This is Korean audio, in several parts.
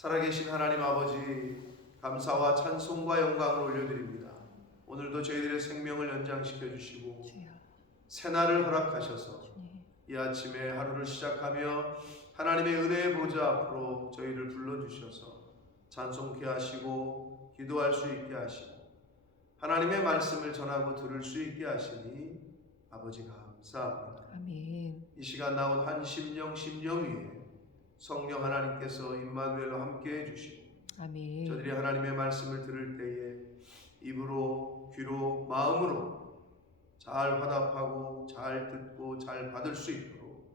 살아계신 하나님 아버지, 감사와 찬송과 영광을 올려드립니다. 오늘도 저희들의 생명을 연장시켜 주시고 새날을 허락하셔서 이 아침에 하루를 시작하며 하나님의 은혜의 보좌 앞으로 저희를 불러주셔서 찬송케 하시고 기도할 수 있게 하시고 하나님의 말씀을 전하고 들을 수 있게 하시니 아버지 감사합니다. 아멘. 이 시간 나온 한 심령 위에 성령 하나님께서 임마누엘과 함께 해주시고 아멘. 저들이 하나님의 말씀을 들을 때에 입으로 귀로 마음으로 잘 화답하고 잘 듣고 잘 받을 수 있도록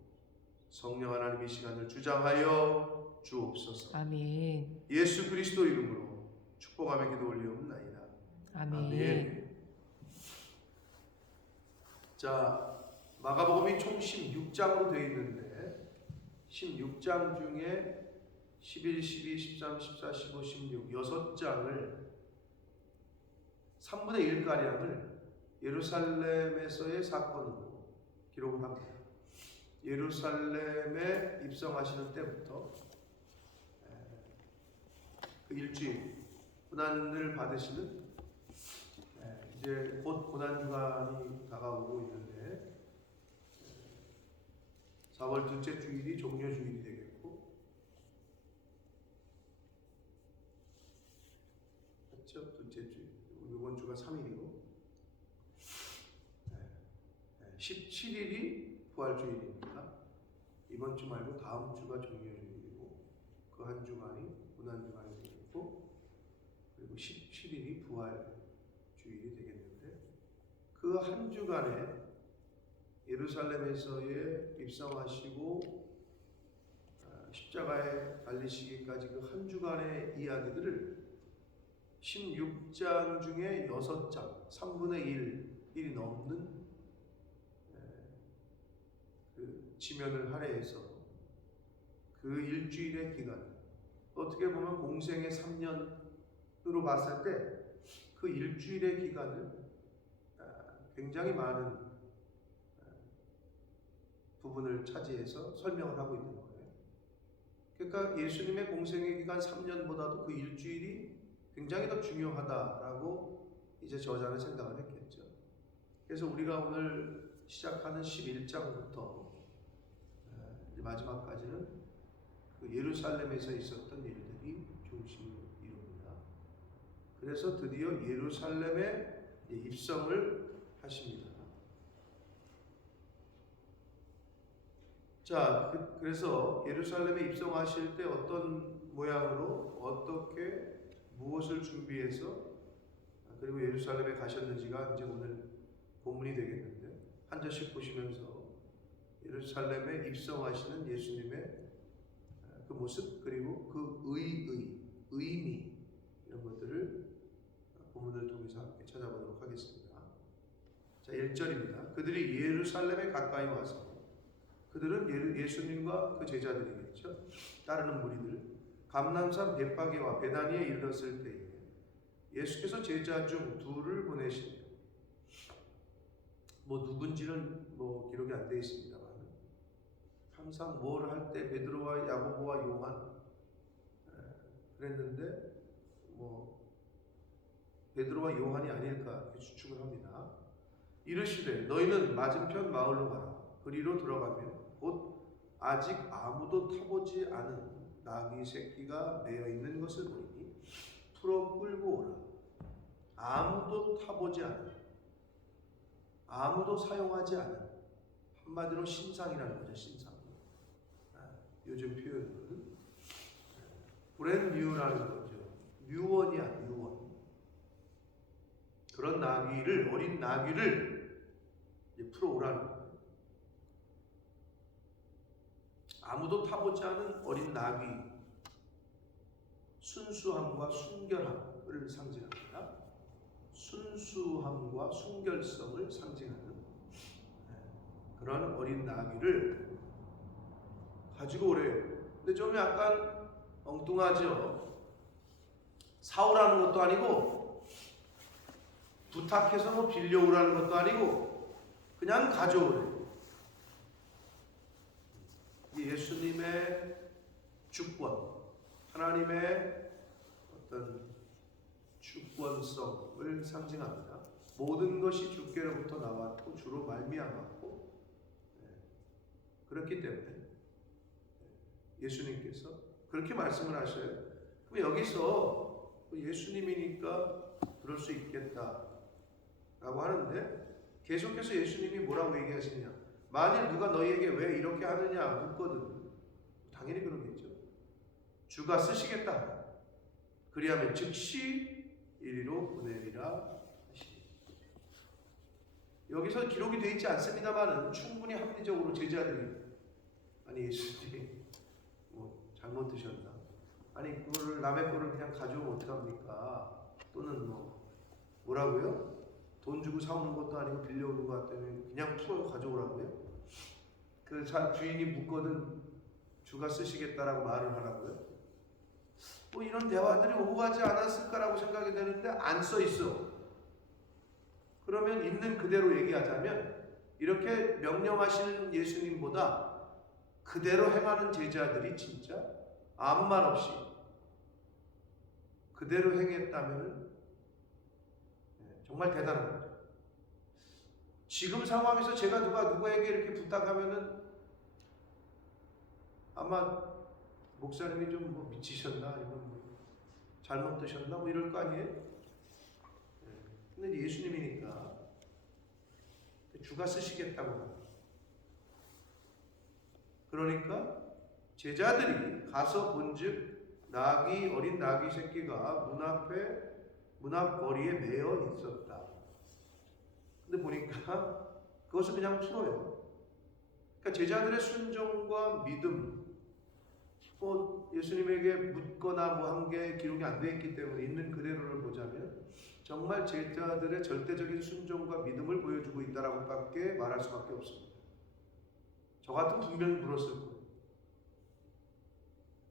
성령 하나님 이 시간을 주장하여 주옵소서. 아멘. 예수 그리스도 이름으로 축복하며 기도 올리옵나이다. 아멘. 자, 마가복음이 총 16장으로 되어 있는데 16장 중에 11, 12, 13, 14, 15, 16 6장을 3분의 1가량을 예루살렘에서의 사건으로 기록을 합니다. 예루살렘에 입성하시는 때부터 그 일주일 고난을 받으시는 이제 곧 고난주간이 다가오고 있는데 4월 둘째 주일이 종려주일이 되겠고, 그렇죠? 둘째 주일, 이번 주가 3일이고 17일이 부활주일입니다. 이번 주 말고 다음 주가 종려주일이고 그 한 주간이 고난주간이 되겠고, 그리고 17일이 부활주일이 되겠는데 그 한 주간에 예루살렘에서의 입성하시고 십자가에 달리시기까지 그 한 주간의 이야기들을 16장 중에 6장, 3분의 1이 넘는 그 지면을 할애해서 그 일주일의 기간, 어떻게 보면 공생의 3년으로 봤을 때 그 일주일의 기간을 굉장히 많은 부분을 차지해서 설명을 하고 있는 거예요. 그러니까 예수님의 공생의 기간 3년보다도 그 일주일이 굉장히 더 중요하다라고 이제 저자는 생각을 했겠죠. 그래서 우리가 오늘 시작하는 11장부터 마지막까지는 그 예루살렘에서 있었던 일들이 중심을 이룹니다. 그래서 드디어 예루살렘에 입성을 하십니다. 자, 그래서 예루살렘에 입성하실 때 어떤 모양으로 어떻게 무엇을 준비해서 그리고 예루살렘에 가셨는지가 이제 오늘 본문이 되겠는데, 한 절씩 보시면서 예루살렘에 입성하시는 예수님의 그 모습, 그리고 그 의미, 이런 것들을 본문을 통해서 함께 찾아보도록 하겠습니다. 자, 1절입니다. 그들이 예루살렘에 가까이 와서, 그들은 예수님과 그 제자들이겠죠, 따르는 무리들, 감람산 벳파게와 베다니에 이르렀을 때에 예수께서 제자 중 둘을 보내시니, 누군지는 기록이 안 되어 있습니다만 항상 뭘 할 때 베드로와 야고보와 요한 그랬는데 베드로와 요한이 아닐까 이렇게 추측을 합니다. 이르시되 너희는 맞은편 마을로 가라. 그리로 들어가면 곧 아직 아무도 타보지 않은 나귀 새끼가 매어 있는 것을 보이니 풀어 끌고 오라. 아무도 타보지 않은, 아무도 사용하지 않은, 한마디로 신상이라는 거죠. 신상. 요즘 표현은 브랜드 뉴라는 거죠. 뉴원이야, 뉴원. 그런 나귀를, 어린 나귀를 풀어오라는 거예요. 아무도 타보지 않은 어린 나귀, 순수함과 순결함을 상징합니다. 순수함과 순결성을 상징하는 그런 어린 나귀를 가지고 오래요. 근데 좀 약간 엉뚱하죠. 사오라는 것도 아니고 부탁해서 빌려오라는 것도 아니고 그냥 가져오래요. 예수님의 주권, 하나님의 어떤 주권성을 상징합니다. 모든 것이 주께로부터 나왔고 주로 말미암았고, 그렇기 때문에 예수님께서 그렇게 말씀을 하셔요. 그럼 여기서 예수님이니까 그럴 수 있겠다라고 하는데, 계속해서 예수님이 뭐라고 얘기하시냐? 만일 누가 너희에게 왜 이렇게 하느냐 묻거든, 당연히 그러겠죠. 주가 쓰시겠다. 그리하면 즉시 이리로 보내리라 하시니. 여기서 기록이 되어 있지 않습니다만은 충분히 합리적으로 제자들이, 아니 예수님 뭐 잘못 드셨나? 아니 그거를 남의 거를 그냥 가져오면 어떡합니까? 또는 뭐라고요? 돈 주고 사오는 것도 아니고 빌려오는 것 같더니 그냥 풀어 가져오라고요? 그 주인이 묻거든 주가 쓰시겠다라고 말을 하라고요? 뭐 이런 대화들이 오고 가지 않았을까라고 생각이 되는데 안 써 있어. 그러면 있는 그대로 얘기하자면, 이렇게 명령하시는 예수님보다 그대로 행하는 제자들이 진짜 아무 말 없이 그대로 행했다면 정말 대단한 거죠. 지금 상황에서 제가 누구에게 이렇게 부탁하면은 아마 목사님이 좀 미치셨나, 아니면 잘못 드셨나, 이럴 거 아니에요? 근데 예수님이니까 주가 쓰시겠다고 합니다. 그러니까 제자들이 가서 본즉 어린 나귀 새끼가 문 앞 거리에 매여 있었다. 근데 보니까 그것을 그냥 풀어요. 그러니까 제자들의 순종과 믿음, 예수님에게 묻거나 한 게 기록이 안 되어 있기 때문에 있는 그대로를 보자면 정말 제자들의 절대적인 순종과 믿음을 보여주고 있다라고 밖에 말할 수밖에 없습니다. 저 같은 분명히 물었을 거예요.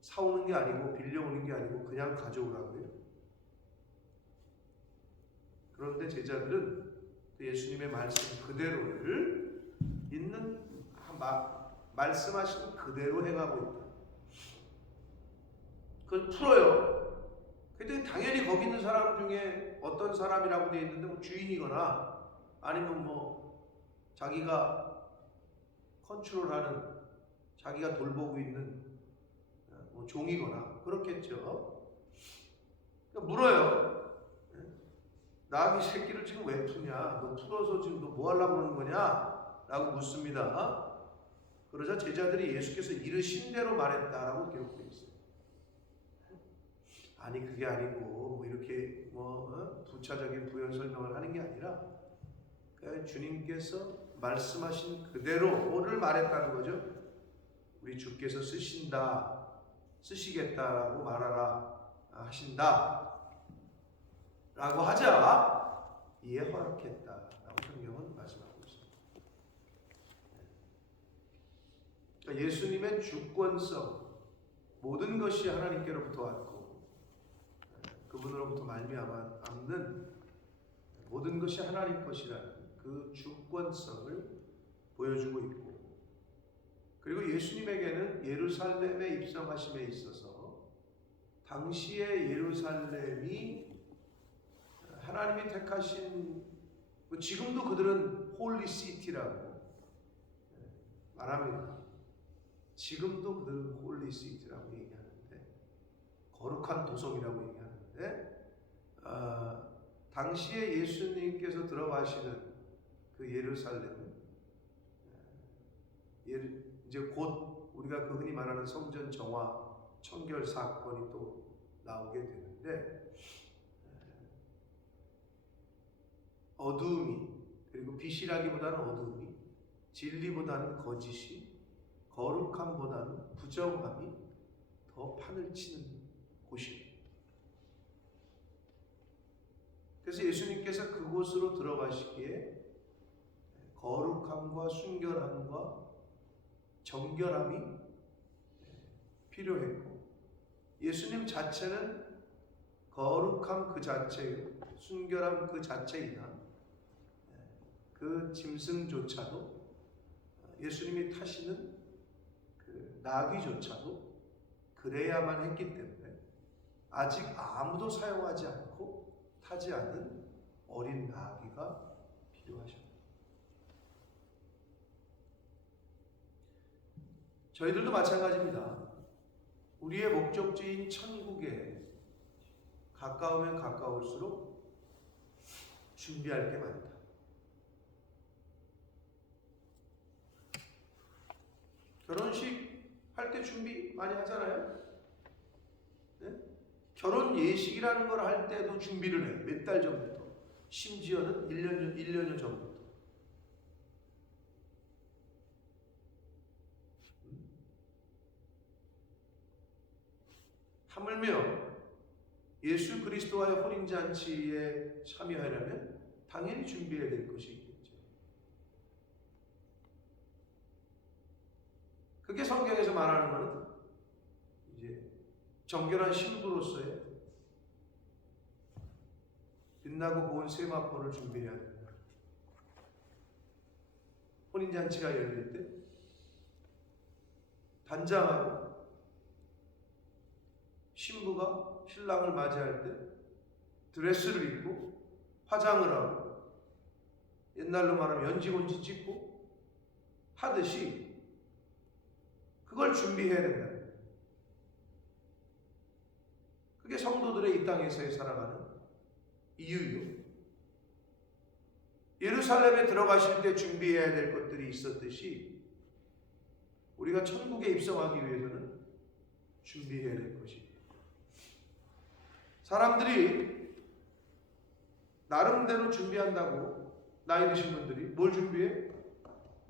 사오는 게 아니고 빌려오는 게 아니고 그냥 가져오라고요. 그런데 제자들은 예수님의 말씀 그대로를 말씀하신 그대로 행하고 있다. 그걸 풀어요. 근데 당연히 거기 있는 사람 중에 어떤 사람이라고 되어 있는데 주인이거나 아니면 자기가 컨트롤하는, 자기가 돌보고 있는 종이거나 그렇겠죠. 그러니까 물어요. 나귀 새끼를 지금 왜 푸냐? 너 풀어서 지금 너 뭐 하려고 그러는 거냐? 라고 묻습니다. 그러자 제자들이 예수께서 이르신 대로 말했다라고 기록되어 있어요. 아니 그게 아니고 이렇게 부차적인 부연 설명을 하는 게 아니라 그러니까 주님께서 말씀하신 그대로를 말했다는 거죠. 우리 주께서 쓰시겠다라고 말하라 하신다 라고 하자 이에 허락했다라고 성경은 말씀하고 있습니다. 그러니까 예수님의 주권성, 모든 것이 하나님께로부터 왔고 그분으로부터 말미암는 모든 것이 하나님 것이라는 그 주권성을 보여주고 있고, 그리고 예수님에게는 예루살렘에 입성하심에 있어서 당시의 예루살렘이 하나님이 택하신, 지금도 그들은 홀리 시티라고 말합니다. 지금도 그들은 홀리 시티라고 얘기하는데, 거룩한 도성이라고 얘기하는데, 당시에 예수님께서 들어가시는 그 예루살렘은 이제 곧 우리가 그 흔히 말하는 성전 정화, 청결 사건이 또 나오게 되는데, 어두움이, 그리고 빛이라기보다는 어두움이, 진리보다는 거짓이, 거룩함보다는 부정함이 더 판을 치는 곳이에요. 그래서 예수님께서 그곳으로 들어가시기에 거룩함과 순결함과 정결함이 필요했고, 예수님 자체는 거룩함 그 자체요, 순결함 그 자체이나 그 짐승조차도, 예수님이 타시는 그 나귀조차도 그래야만 했기 때문에 아직 아무도 사용하지 않고 타지 않은 어린 나귀가 필요하십니다. 저희들도 마찬가지입니다. 우리의 목적지인 천국에 가까우면 가까울수록 준비할 게 많다. 결혼식 할 때 준비 많이 하잖아요. 네? 결혼 예식이라는 걸 할 때도 준비를 해. 몇 달 전부터. 심지어는 1년 전부터. 하물며 예수 그리스도와의 혼인잔치에 참여하려면 당연히 준비해야 될 것이 있겠죠. 그게 성경에서 말하는 것은 이제 정결한 신부로서의 빛나고 고운 세마포를 준비해야 된다. 혼인잔치가 열릴 때 단장하고 신부가 신랑을 맞이할 때 드레스를 입고 화장을 하고 옛날로 말하면 연지곤지 찍고 하듯이 그걸 준비해야 된다. 그게 성도들의 이 땅에서의 살아가는 이유요. 예루살렘에 들어가실 때 준비해야 될 것들이 있었듯이 우리가 천국에 입성하기 위해서는 준비해야 될 것이. 사람들이 나름대로 준비한다고 나이 드신 분들이 뭘 준비해?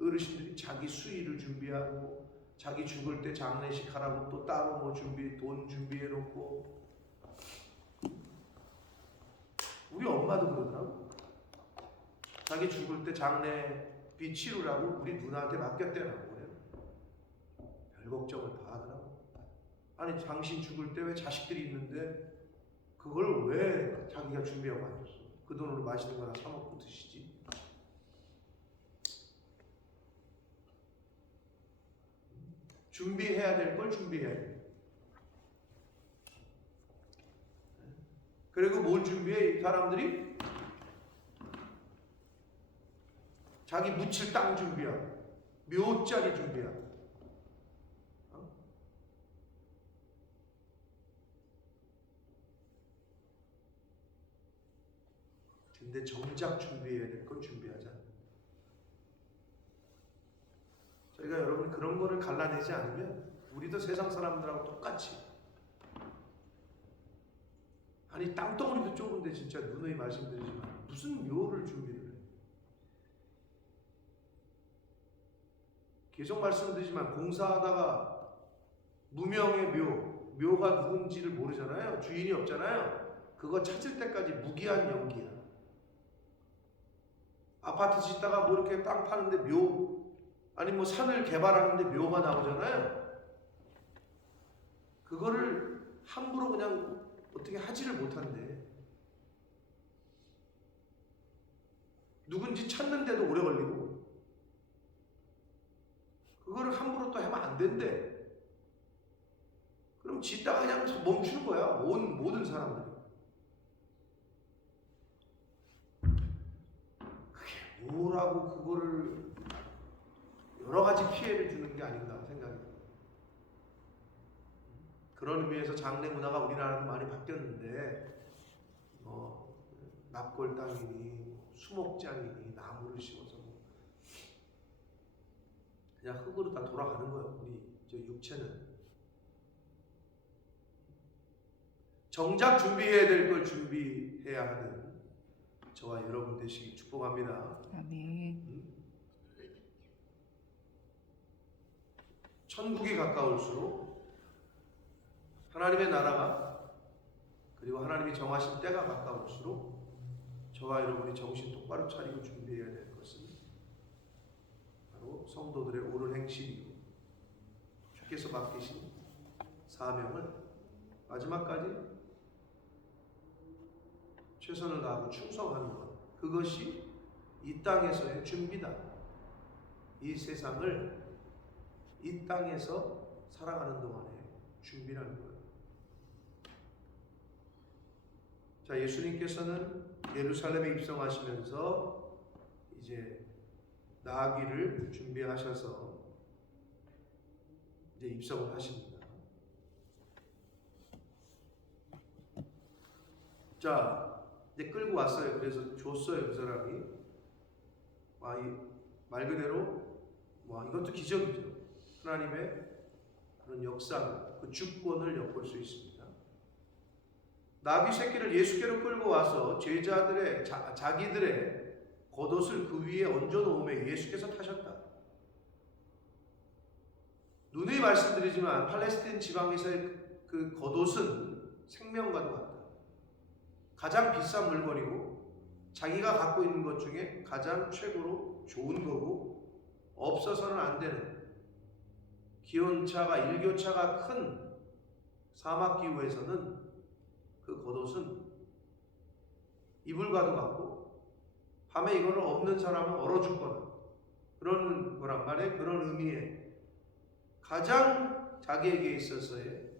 어르신들이 자기 수의를 준비하고 자기 죽을 때 장례식 하라고 또 따로 뭐 돈 준비해 놓고. 우리 엄마도 그러더라고. 자기 죽을 때 장례비 치르라고 우리 누나한테 맡겼대라고 그래요. 별 걱정을 다 하더라고. 아니 당신 죽을 때 왜 자식들이 있는데 그걸 왜 자기가 준비하고 앉았어? 그 돈으로 맛있는 거나 사 먹고 드시지. 준비해야 될 걸 준비해야 돼. 그리고 뭘 준비해? 이 사람들이 자기 묻힐 땅 준비하고 묘자리 준비하고. 근데 정작 준비해야 될 건 준비하지 않는다. 저희가 여러분 그런 거를 갈라내지 않으면 우리도 세상 사람들하고 똑같이, 아니 땅덩어리도 좁은데 진짜 누누이 말씀드리지만 무슨 묘를 준비를 해. 계속 말씀드리지만 공사하다가 무명의 묘가 누군지를 모르잖아요. 주인이 없잖아요. 그거 찾을 때까지 무기한 연기야. 아파트 짓다가 뭐 이렇게 땅 파는데 아니 뭐 산을 개발하는데 묘가 나오잖아요. 그거를 함부로 그냥 어떻게 하지를 못한대. 누군지 찾는데도 오래 걸리고 그거를 함부로 또 하면 안 된대. 그럼 짓다가 그냥 멈추는 거야. 모든 사람들이. 그게 뭐라고 그거를 여러 가지 피해를 주는 게 아닌가 생각이. 그런 의미에서 장례 문화가 우리나라도 많이 바뀌었는데 납골 땅이니 수목장이니 나무를 심어서 그냥 흙으로 다 돌아가는 거예요. 우리 저 육체는. 정작 준비해야 될 걸 준비해야 하는 저와 여러분 되시기 축복합니다. 아멘. 천국에 가까울수록 하나님의 나라가 그리고 하나님이 정하신 때가 가까울수록 저와 여러분이 정신 똑바로 차리고 준비해야 될 것은 바로 성도들의 옳은 행실이고 주께서 맡기신 사명을 마지막까지 최선을 다하고 충성하는 것, 그것이 이 땅에서의 준비다. 이 세상을 이 땅에서 살아가는 동안에 준비라는 거예요. 자, 예수님께서는 예루살렘에 입성하시면서 이제 나아기를 준비하셔서 이제 입성을 하십니다. 자, 이제 끌고 왔어요. 그래서 줬어요, 그 사람이. 말 그대로 이것도 기적이죠. 하나님의 그런 역사, 그 주권을 엿볼 수 있습니다. 나귀 새끼를 예수께로 끌고 와서 제자들의 자기들의 겉옷을 그 위에 얹어 놓음에 예수께서 타셨다. 누누이 말씀드리지만 팔레스틴 지방에서의 그 겉옷은 생명과도 같다. 가장 비싼 물건이고 자기가 갖고 있는 것 중에 가장 최고로 좋은 거고 없어서는 안 되는, 기온차가 일교차가 큰 사막 기후에서는 그 겉옷은 이불과도 같고 밤에 이거를 없는 사람은 얼어 죽거나 그런 거란 말이에요. 그런 의미에 가장 자기에게 있어서의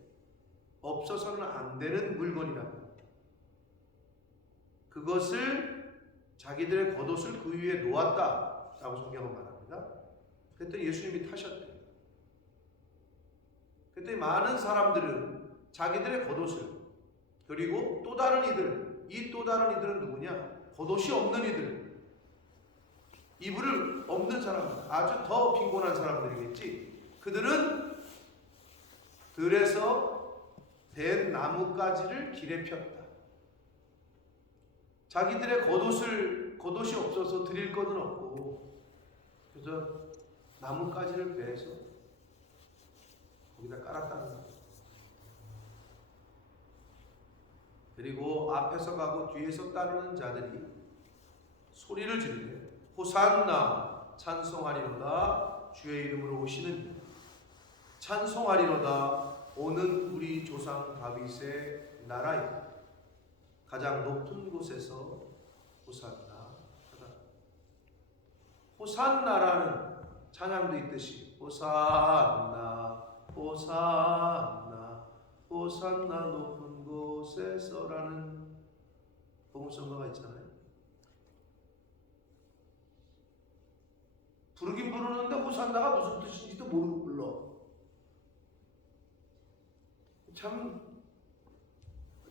없어서는 안 되는 물건이라고. 그것을 자기들의 겉옷을 그 위에 놓았다라고 성경은 말합니다. 그랬더니 예수님이 타셨대요. 그랬더니 많은 사람들은 자기들의 겉옷을, 그리고 또 다른 이들, 이 또 다른 이들은 누구냐? 겉옷이 없는 이들, 이불을 없는 사람, 아주 더 빈곤한 사람들이겠지. 그들은 들에서 된 나뭇가지를 길에 폈다. 자기들의 겉옷이 없어서 드릴 것은 없고, 그래서 나뭇가지를 베서 거기다 깔았다는 거예요. 그리고 앞에서 가고 뒤에서 따르는 자들이 소리를 지르되 호산나, 찬송하리로다, 주의 이름으로 오시는 이, 찬송하리로다, 오는 우리 조상 다윗의 나라이다. 가장 높은 곳에서 호산나 하다. 호산나라는 찬양도 있듯이 호산나, 호산나, 호산나 높은 곳에서라는 복음성가가 있잖아요. 부르긴 부르는데 호산나가 무슨 뜻인지도 모르고 불러. 참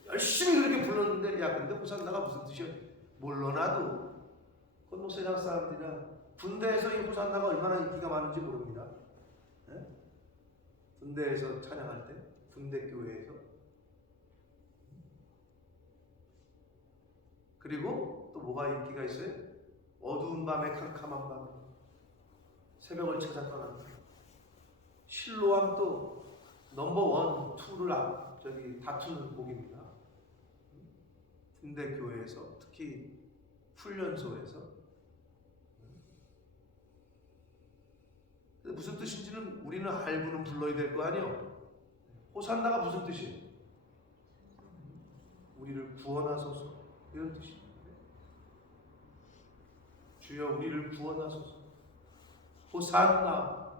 열심히 그렇게 불렀는데, 야 근데 호산나가 무슨 뜻이야? 몰라나도. 그건 뭐 세상 사람들이나 군대에서 이 호산나가 얼마나 인기가 많은지 모릅니다. 네? 군대에서 찬양할 때, 군대 교회에서. 그리고 또 뭐가 인기가 있어요? 어두운 밤에 캄캄한 밤에 새벽을 찾아 떠난다. 실로암 또 넘버 1, 2를 다투는 곡입니다. 군대 교회에서, 특히 훈련소에서. 무슨 뜻인지는 우리는 알고는 불러야 될 거 아니에요. 호산나가 무슨 뜻이에요? 우리를 구원하소서, 이런 뜻이에요. 주여 우리를 구원하소서. 호산나,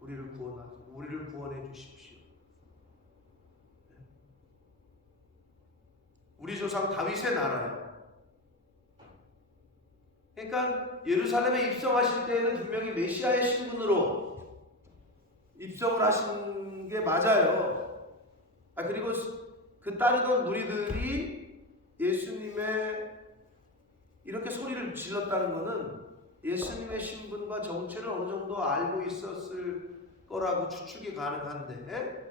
우리를 구원하소서, 우리를 구원해 주십시오. 우리 조상 다윗의 나라예요. 그러니까 예루살렘에 입성하실 때에는 분명히 메시아의 신분으로 입성을 하신 게 맞아요. 그리고 그 따르던 무리들이 예수님의 이렇게 소리를 질렀다는 것은 예수님의 신분과 정체를 어느 정도 알고 있었을 거라고 추측이 가능한데,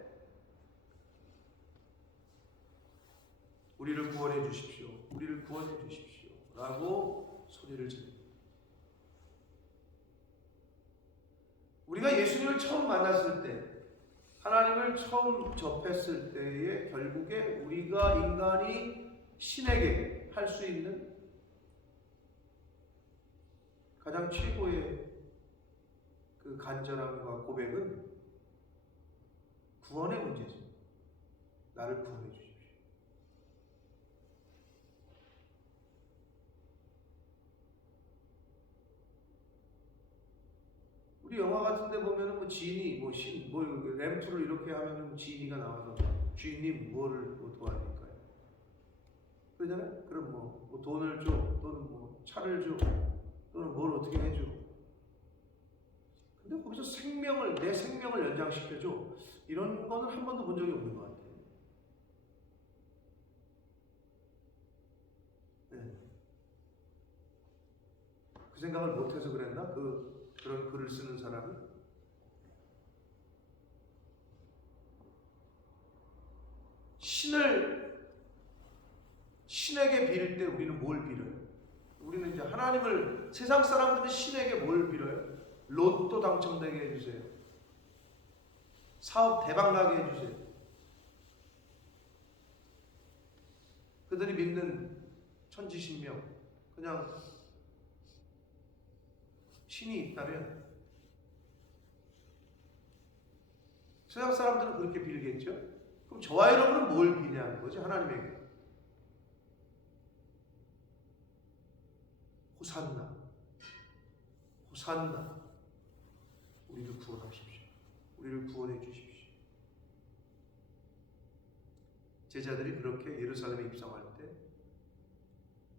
우리를 구원해 주십시오, 우리를 구원해 주십시오 라고 소리를 지릅니다. 우리가 예수님을 처음 만났을 때, 하나님을 처음 접했을 때에 결국에 우리가 인간이 신에게 할 수 있는 가장 최고의 그 간절함과 고백은 구원의 문제죠. 나를 구원해 주십시오. 우리 영화 같은 데 보면은 뭐 지니, 램프를 이렇게 하면은 지니가 나와서 주인님 뭐를 도와드릴까요? 그러잖아요. 그럼 뭐 돈을 줘, 또는 뭐 차를 줘, 또는 뭘 어떻게 해줘. 근데 거기서 내 생명을 연장시켜줘. 이런 거는 한 번도 본 적이 없는 것 같아요. 네. 그 생각을 못해서 그랬나? 그런 글을 쓰는 사람이? 신에게 빌 때 우리는 뭘 빌어요? 우리는 이제 하나님을, 세상 사람들은 신에게 뭘 빌어요? 로또 당첨되게 해주세요. 사업 대박나게 해주세요. 그들이 믿는 천지신명, 그냥 신이 있다면 세상 사람들은 그렇게 빌겠죠? 그럼 저와 여러분은 뭘 비냐는 거지, 하나님에게. 호산나, 호산나, 우리를 구원하십시오. 우리를 구원해 주십시오. 제자들이 그렇게 예루살렘에 입성할 때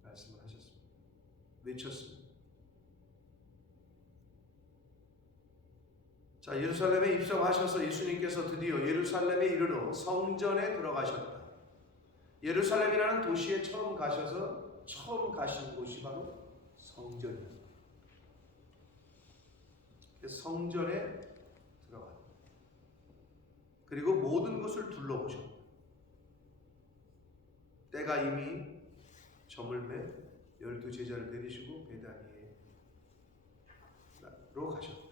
말씀을 하셨습니다. 외쳤습니다. 자, 예루살렘에 입성하셔서 예수님께서 드디어 예루살렘에 이르러 성전에 들어가셨다. 예루살렘이라는 도시에 처음 가셔서 처음 가신 곳이 바로 성전이었다. 성전에 들어갔다. 그리고 모든 것을 둘러보셨다. 때가 이미 저물매 12제자를 데리시고 베다니로 가셨다.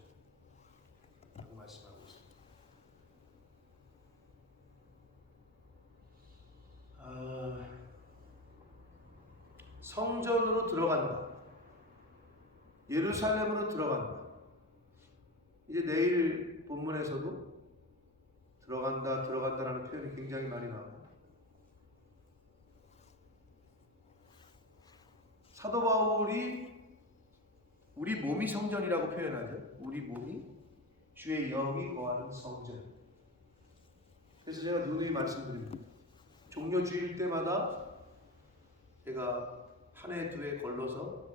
라고 말씀하고 있습니다. 성전으로 들어간다. 예루살렘으로 들어간다. 이제 내일 본문에서도 들어간다라는 표현이 굉장히 많이 나옵니다. 사도 바울이 우리 몸이 성전이라고 표현하죠. 우리 몸이 주의 영이 거하는 성전. 그래서 제가 누누이 말씀드립니다. 종려 주일 때마다 제가 한 해, 두 해 걸러서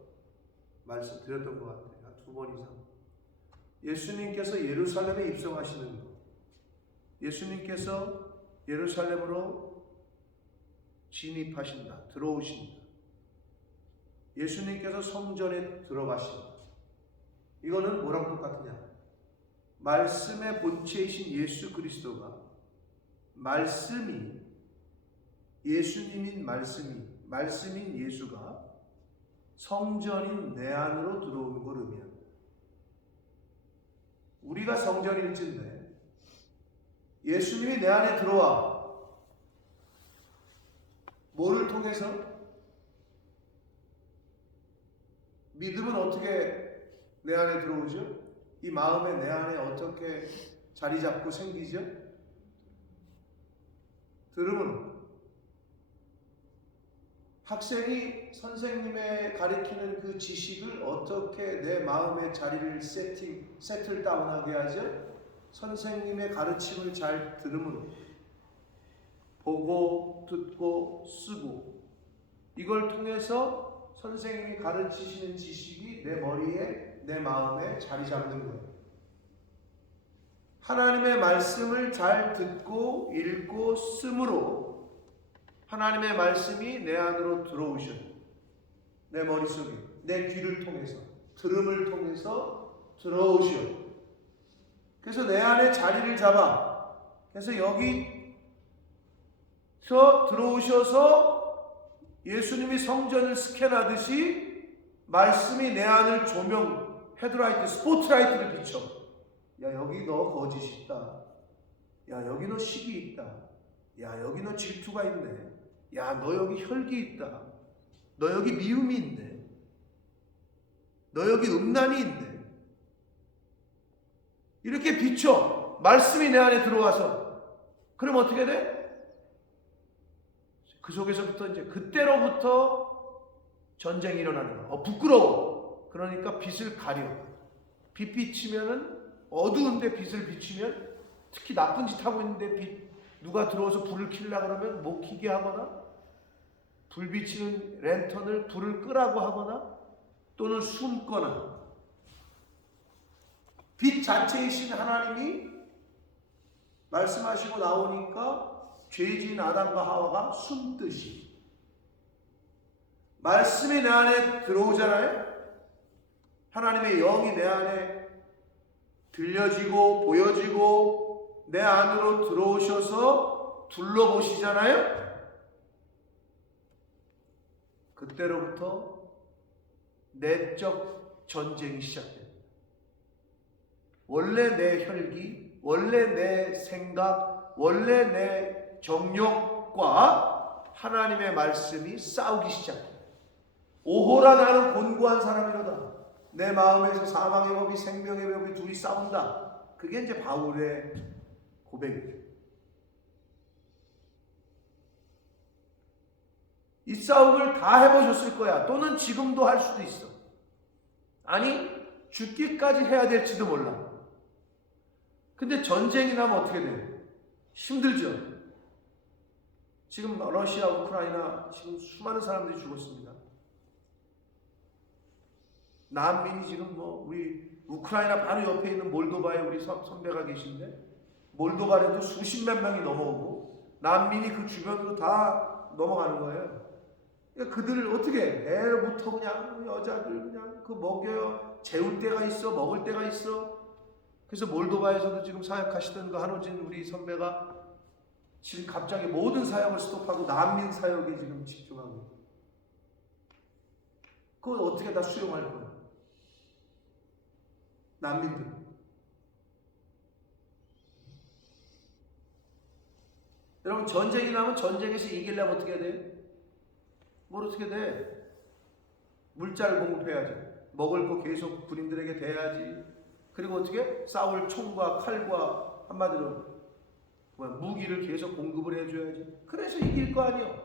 말씀드렸던 것 같아요. 한 2번 이상. 예수님께서 예루살렘에 입성하시는 것, 예수님께서 예루살렘으로 진입하신다, 들어오신다, 예수님께서 성전에 들어가신다. 이거는 뭐랑 똑같으냐? 말씀의 본체이신 예수 그리스도가 말씀이 예수님인 말씀인 예수가 성전인 내 안으로 들어오는 걸 의미합니다. 우리가 성전일진데 예수님이 내 안에 들어와. 뭐를 통해서? 믿음은 어떻게 내 안에 들어오죠? 이 마음에 내 안에 어떻게 자리 잡고 생기죠? 들음으로. 학생이 선생님의 가르치는 그 지식을 어떻게 내 마음의 자리를 세틀 다운하게 하죠? 선생님의 가르침을 잘 들음으로. 보고, 듣고, 쓰고. 이걸 통해서 선생님이 가르치시는 지식이 내 머리에, 내 마음에 자리 잡는 거예요. 하나님의 말씀을 잘 듣고, 읽고, 쓰므로 하나님의 말씀이 내 안으로 들어오셔. 내 머릿속에, 내 귀를 통해서, 들음을 통해서 들어오셔. 그래서 내 안에 자리를 잡아. 그래서 여기서 들어오셔서 예수님이 성전을 스캔하듯이 말씀이 내 안을 조명, 헤드라이트, 스포트라이트를 비춰. 야, 여기 너 거짓이 있다. 야, 여기 너 시기 있다. 야, 여기 너 질투가 있네. 야, 너 여기 혈기 있다. 너 여기 미움이 있네. 너 여기 음란이 있네. 이렇게 비춰. 말씀이 내 안에 들어와서. 그럼 어떻게 돼? 그 속에서부터 이제 그때로부터 전쟁이 일어나는 거야. 부끄러워. 그러니까 빛을 가려. 빛 비치면은 어두운데 빛을 비치면, 특히 나쁜 짓 하고 있는데 누가 들어와서 불을 켜려고 그러면 못 켜게 하거나 불 비치는 랜턴을 불을 끄라고 하거나 또는 숨거나 빛 자체이신 하나님이 말씀하시고 나오니까 죄지은 아담과 하와가 숨듯이 말씀이 내 안에 들어오잖아요. 하나님의 영이 내 안에 들려지고 보여지고 내 안으로 들어오셔서 둘러보시잖아요. 그때로부터 내적 전쟁이 시작됩니다. 원래 내 혈기, 원래 내 생각, 원래 내 정욕과 하나님의 말씀이 싸우기 시작합니다. 오호라 나는 곤고한 사람이로다. 내 마음에서 사망의 법이 생명의 법이 둘이 싸운다. 그게 이제 바울의 고백이에요. 이 싸움을 다 해보셨을 거야. 또는 지금도 할 수도 있어. 아니 죽기까지 해야 될지도 몰라. 근데 전쟁이 나면 어떻게 돼요? 힘들죠. 지금 러시아, 우크라이나 지금 수많은 사람들이 죽었습니다. 난민이 지금 우리 우크라이나 바로 옆에 있는 몰도바에 우리 선배가 계신데 몰도바에도 수십만 명이 넘어오고 난민이 그 주변으로 다 넘어가는 거예요. 그러니까 그들을 어떻게 애로부터 그냥 여자들 그냥 그 먹여요. 재울 때가 있어, 먹을 때가 있어. 그래서 몰도바에서도 지금 사역하시던 그 한호진 우리 선배가 지금 갑자기 모든 사역을 스톱하고 난민 사역에 지금 집중하고 그걸 어떻게 다 수용할 거야? 난민들. 여러분 전쟁이 나면 전쟁에서 이기려면 어떻게 해야 돼? 뭘 어떻게 돼? 물자를 공급해야지. 먹을 거 계속 군인들에게 대야지. 그리고 어떻게? 싸울 총과 칼과 한마디로 무기를 계속 공급을 해줘야지. 그래서 이길 거 아니야.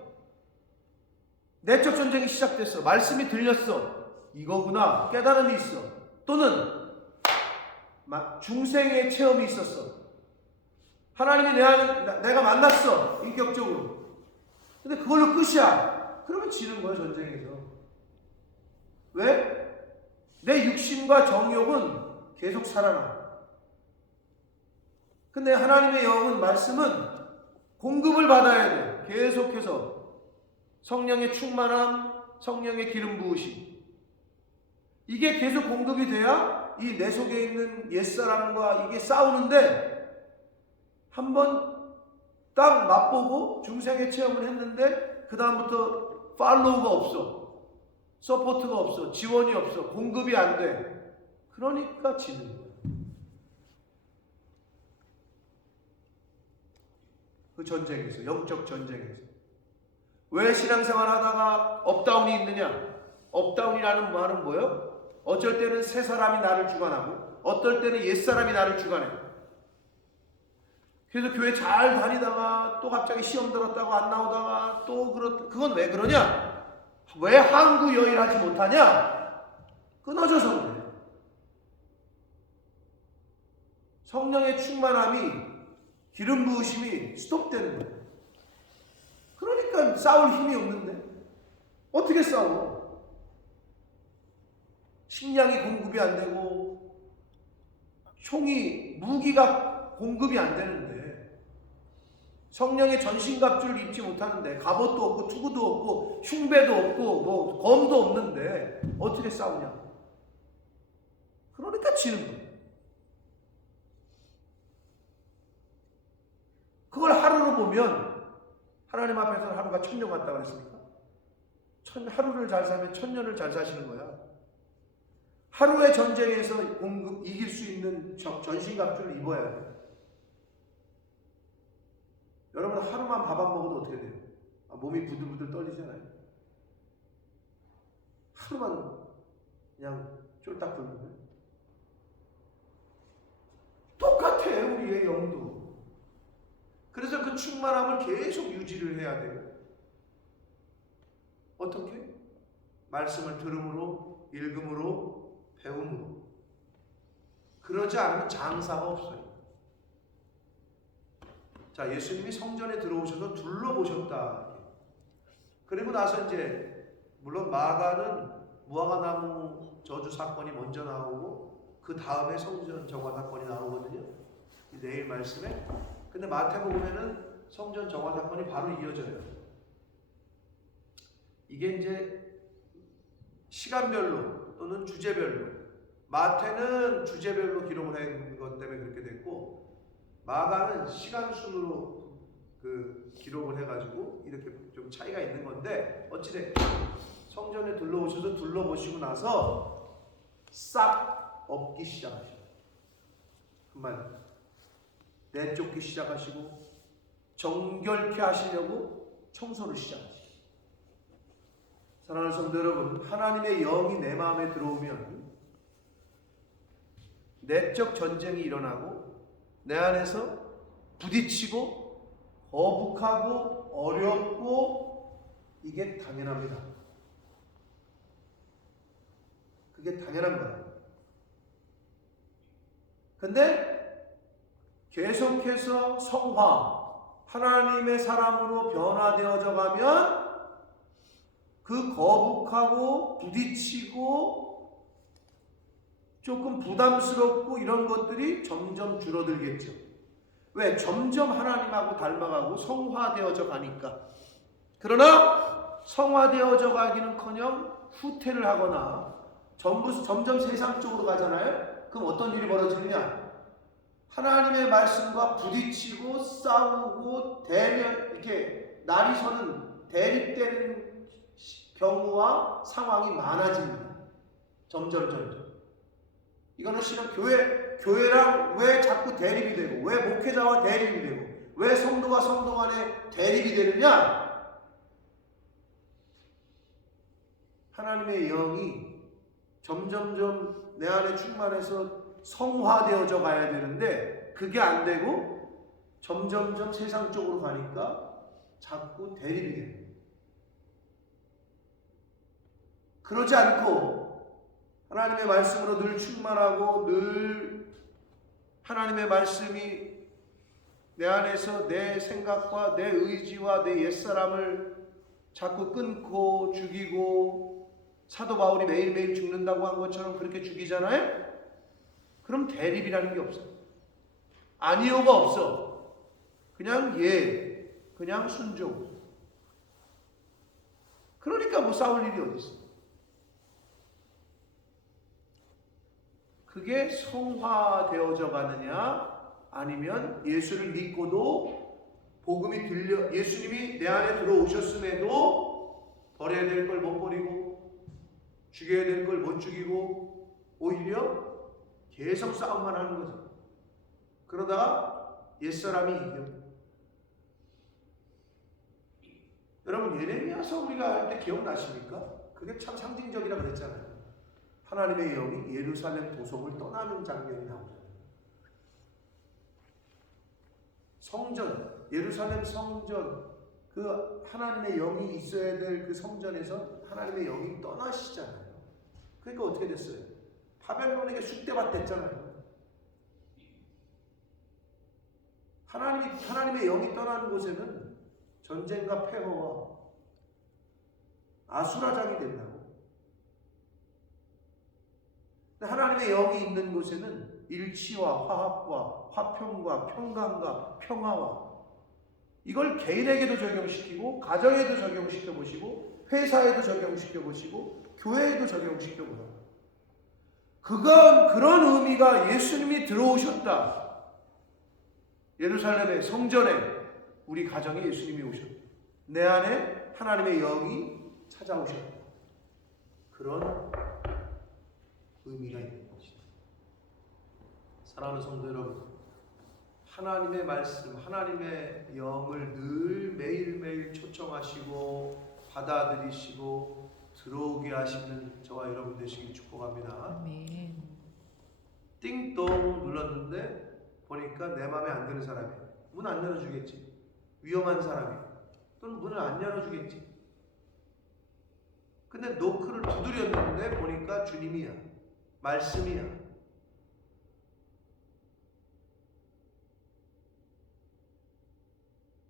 내적 전쟁이 시작됐어. 말씀이 들렸어. 이거구나. 깨달음이 있어. 또는 중생의 체험이 있었어. 하나님이 내가 만났어. 인격적으로. 근데 그걸로 끝이야. 그러면 지는 거야 전쟁에서. 왜? 내 육신과 정욕은 계속 살아나. 근데 하나님의 영은 말씀은 공급을 받아야 돼. 계속해서 성령의 충만함, 성령의 기름 부으심. 이게 계속 공급이 돼야 이 내 속에 있는 옛사람과 이게 싸우는데 한번 딱 맛보고 중생의 체험을 했는데 그 다음부터 팔로우가 없어. 서포트가 없어. 지원이 없어. 공급이 안 돼. 그러니까 지는 거야. 그 전쟁에서, 영적 전쟁에서. 왜 신앙생활 하다가 업다운이 있느냐? 업다운이라는 말은 뭐예요? 어쩔 때는 새 사람이 나를 주관하고 어떨 때는 옛 사람이 나를 주관해. 그래서 교회 잘 다니다가 또 갑자기 시험 들었다고 안 나오다가 또 그건 왜 그러냐? 왜 항구 여일하지 못하냐? 끊어져서 그래. 성령의 충만함이 기름 부으심이 스톱되는 거예요. 그러니까 싸울 힘이 없는데 어떻게 싸워? 식량이 공급이 안 되고 무기가 공급이 안 되는데 성령의 전신갑주를 입지 못하는데 갑옷도 없고 투구도 없고 흉배도 없고 검도 없는데 어떻게 싸우냐? 그러니까 지는 거예요. 그걸 하루로 보면 하나님 앞에서는 하루가 1000년 같다고 그랬습니까? 하루를 잘 살면 1000년을 잘 사시는 거야. 하루의 전쟁에서 이길 수 있는 전신갑주를 입어야 돼. 여러분 하루만 밥 안 먹어도 어떻게 돼요? 몸이 부들부들 떨리잖아요. 하루만 그냥 쫄딱 굶는 거예요. 똑같아 우리의 영도. 그래서 그 충만함을 계속 유지를 해야 돼요. 어떻게? 말씀을 들음으로, 읽음으로, 배움으로. 그러지 않으면 장사가 없어요. 자, 예수님이 성전에 들어오셔서 둘러보셨다. 그리고 나서 이제 물론 마가는 무화과나무 저주 사건이 먼저 나오고 그 다음에 성전 정화 사건이 나오거든요. 내일 말씀에. 근데 마태복음에는 성전 정화 사건이 바로 이어져요. 이게 이제 시간별로 또는 주제별로, 마태는 주제별로 기록을 한 것 때문에 그렇게 됐고, 마가는 시간 순으로 그 기록을 해가지고 이렇게 좀 차이가 있는 건데, 어찌됐든 성전에 둘러오셔서 둘러보시고 나서 싹 엎기 시작하시고, 한마디로 내쫓기 시작하시고, 정결케 하시려고 청소를 시작하시고. 사랑하는 성도 여러분, 하나님의 영이 내 마음에 들어오면 내적 전쟁이 일어나고 내 안에서 부딪히고 거북하고 어렵고, 이게 당연합니다. 그게 당연한 거예요. 근데 계속해서 성화, 하나님의 사람으로 변화되어져 가면 그 거북하고 부딪히고 조금 부담스럽고 이런 것들이 점점 줄어들겠죠. 왜? 점점 하나님하고 닮아가고 성화되어져 가니까. 그러나 성화되어져 가기는커녕 후퇴를 하거나 점점 세상 쪽으로 가잖아요. 그럼 어떤 일이 벌어지느냐? 하나님의 말씀과 부딪히고 싸우고 이렇게 날이 서는 대립되는 경우와 상황이 많아집니다. 점점. 이거는 실은 교회랑 왜 자꾸 대립이 되고, 왜 목회자와 대립이 되고, 왜 성도와 성도 간에 대립이 되느냐? 하나님의 영이 점점점 내 안에 충만해서 성화되어져 가야 되는데, 그게 안 되고 점점점 세상 쪽으로 가니까 자꾸 대립이 돼요. 그러지 않고 하나님의 말씀으로 늘 충만하고 늘 하나님의 말씀이 내 안에서 내 생각과 내 의지와 내 옛사람을 자꾸 끊고 죽이고, 사도 바울이 매일매일 죽는다고 한 것처럼 그렇게 죽이잖아요? 그럼 대립이라는 게 없어. 아니오가 없어. 그냥 그냥 순종. 그러니까 뭐 싸울 일이 어디 있어. 그게 성화되어져 가느냐, 아니면 예수를 믿고도 복음이 예수님이 내 안에 들어오셨음에도 버려야 될 걸 못 버리고 죽여야 될 걸 못 죽이고 오히려 계속 싸움만 하는 거죠. 그러다가 옛사람이 이겨. 여러분, 예레미야서 우리가 할 때 기억나십니까? 그게 참 상징적이라 그랬잖아요. 하나님의 영이 예루살렘 도성을 떠나는 장면이 나오잖아요. 성전, 예루살렘 성전, 그 하나님의 영이 있어야 될 그 성전에서 하나님의 영이 떠나시잖아요. 그러니까 어떻게 됐어요? 바벨론에게 쑥대밭 됐잖아요. 하나님의 영이 떠나는 곳에는 전쟁과 폐허와 아수라장이 된다고. 하나님의 영이 있는 곳에는 일치와 화합과 화평과 평강과 평화와, 이걸 개인에게도 적용시키고 가정에도 적용시켜 보시고 회사에도 적용시켜 보시고 교회에도 적용시켜 보라. 그런 의미가 예수님이 들어오셨다. 예루살렘의 성전에 우리 가정에 예수님이 오셨다. 내 안에 하나님의 영이 찾아오셨다. 그런 의미가 있는 것이다. 사랑하는 성도 여러분, 하나님의 말씀, 하나님의 영을 늘 매일매일 초청하시고 받아들이시고 들어오게 하시는 저와 여러분 되시길 축복합니다. 아멘. 띵동 눌렀는데 보니까 내 마음에 안 드는 사람이야. 문 안 열어주겠지. 위험한 사람이야. 또는 문을 안 열어주겠지. 근데 노크를 두드렸는데 보니까 주님이야. 말씀이야.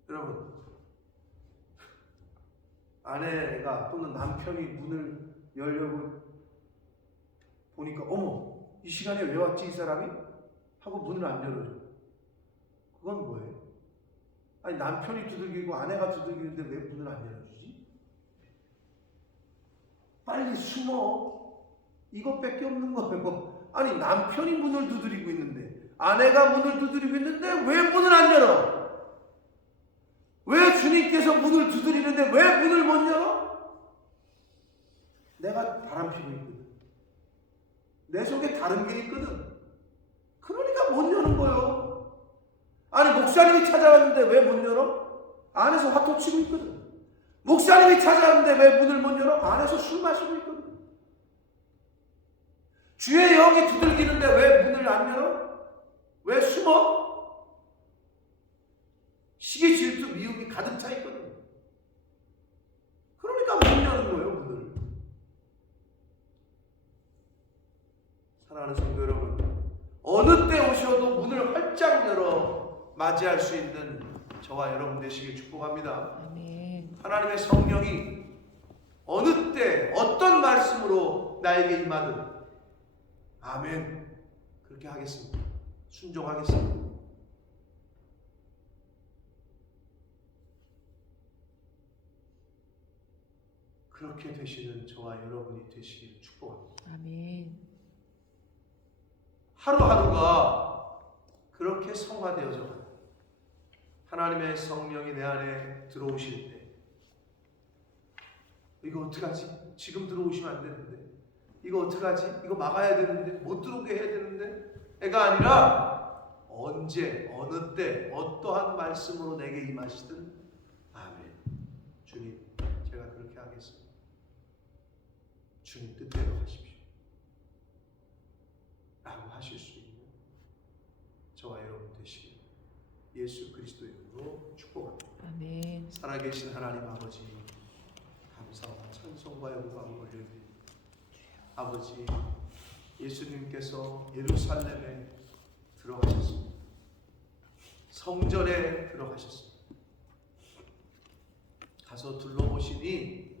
여러분, 아내가 또는 남편이 문을 열려고 보니까 어머 이 시간에 왜 왔지 이 사람이? 하고 문을 안 열어줘. 그건 뭐예요? 아니 남편이 두들기고 아내가 두들기는데 왜 문을 안 열어주지? 빨리 숨어. 이것밖에 없는 거예요. 아니 남편이 문을 두드리고 있는데 아내가 문을 두드리고 있는데 왜 문을 안 열어? 왜 주님께서 문을 두드리는데 왜 문을 못 열어? 내가 바람피고 있거든. 내 속에 다른 게 있거든. 그러니까 못 여는 거예요. 아니 목사님이 찾아왔는데 왜 못 열어? 안에서 화토 치고 있거든. 목사님이 찾아왔는데 왜 문을 못 열어? 안에서 술 마시고 있거든. 주의 영이 두들기는데 왜 문을 안 열어? 왜 숨어? 시기 질투 미움이 가득 차 있거든. 그러니까 못 여는 거예요 문을. 사랑하는 성도 여러분, 어느 때 오셔도 문을 활짝 열어 맞이할 수 있는 저와 여러분 되시길 축복합니다. 아멘. 하나님의 성령이 어느 때 어떤 말씀으로 나에게 임하든 아멘 그렇게 하겠습니다. 순종하겠습니다. 그렇게 되시는 저와 여러분이 되시길 축복합니다. 아멘. 하루하루가 그렇게 성화되어져 가요. 하나님의 성령이 내 안에 들어오실 때 이거 어떡하지? 지금 들어오시면 안 되는데 이거 어떡하지? 이거 막아야 되는데 못 들어오게 해야 되는데 애가 아니라 언제 어느 때 어떠한 말씀으로 내게 임하시든 아멘. 주님 제가 그렇게 하겠습니다. 주님 뜻대로 하십시오 라고 하실 수 있는 저와 여러분 되시길 예수 그리스도의 이름으로 축복합니다. 아멘. 살아계신 하나님 아버지 감사와 찬송과 영광을 올려드립니다. 아버지 예수님께서 예루살렘에 들어가셨습니다. 성전에 들어가셨습니다. 가서 둘러보시니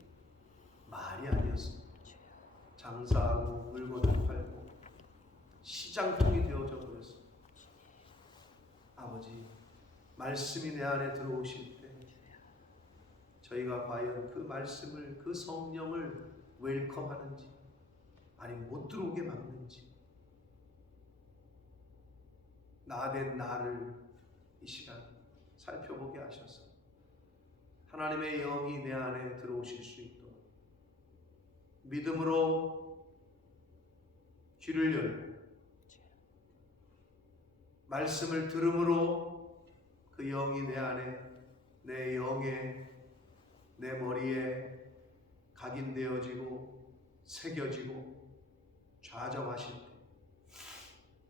말이 아니었습니다. 장사하고 물건을 팔고 시장통이 되어져 버렸습니다. 아버지 말씀이 내 안에 들어오실 때 저희가 과연 그 말씀을 그 성령을 웰컴하는지 아니면 못 들어오게 막는지 나된 나를 이 시간 살펴보게 하셔서 하나님의 영이 내 안에 들어오실 수 있도록 믿음으로 귀를 열고 말씀을 들음으로 그 영이 내 안에 내 영에 내 머리에 각인되어지고 새겨지고 좌정하실 때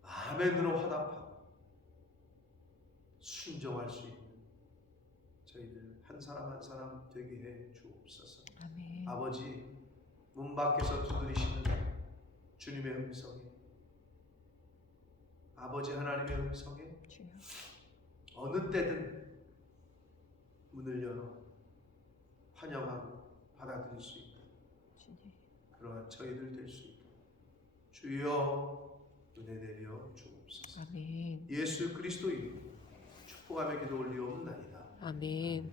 아멘으로 화답하고 순종할 수 있는 저희들 한 사람 한 사람 되게 해 주옵소서. 아멘. 아버지 문 밖에서 두드리시는 주님의 음성에 아버지 하나님의 음성에 주여. 어느 때든 문을 열어 환영하고 받아들일 수 있는 주님. 그러한 저희들 될 수 있도록 주여 은혜 내려 주옵소서. 아멘. 예수 그리스도 이름으로 축복하며 기도 올리옵나이다. 아멘.